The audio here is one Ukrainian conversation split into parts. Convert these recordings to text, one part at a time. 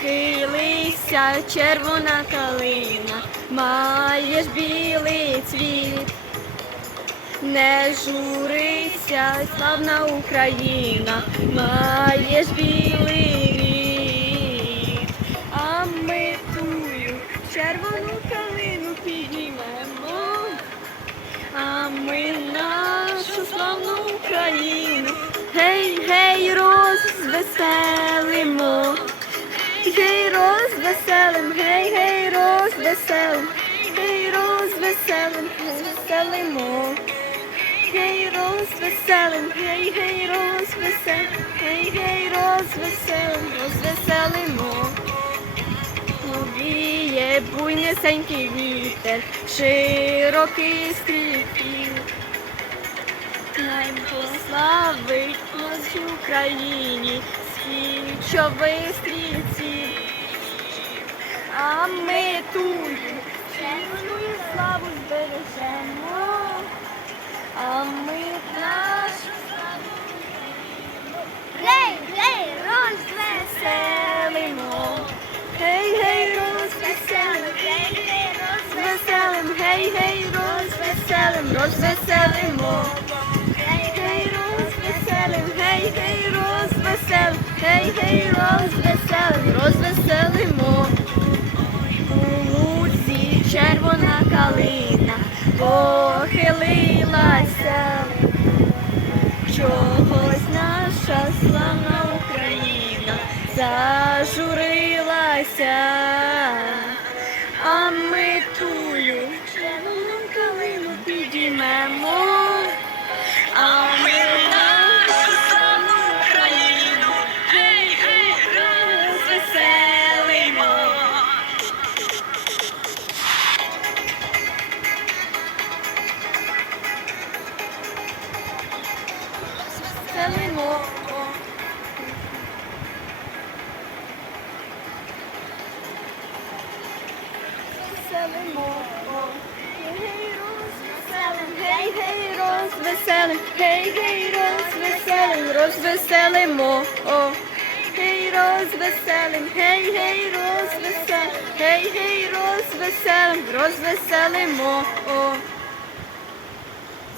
Хилися, червона калина, маєш білий цвіт. Не журися, славна Україна, маєш білий рід, а ми тую червону калину піднімемо, а ми нашу славну Україну, гей, гей, розвеселимо, гей, розвеселим, гей, гей, розвеселим, гей, розвеселим, розвеселимо. Гей, розвеселим, гей, гей, розвеселим, гей, гей, розвеселим, розвеселимо. Повіє буйнесенький вітер, широкий стріхів. Най пославить нас в Україні січових стрільців. А ми тую червону славу збережемо. А ми нашу славу Гей, гей, розвеселимо. Гей, гей, розвеселим, гей, гей, розвеселим, гей, гей, розвеселим, розвеселимо. Розвеселим, гей, гей, розвеселим, розвеселимо. У лузі червона калина похилилася. Чогось наша славна Україна зажурилася, а ми тую червону калину підіймемо, Розвеселимо. Розвеселимо. Гей, гей, розвеселим, гей, гей, розвеселим, розвеселимо. Гей, розвеселим, гей, гей, розвеселим, гей, гей, розвеселим, розвеселимо.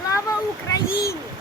Слава Україні!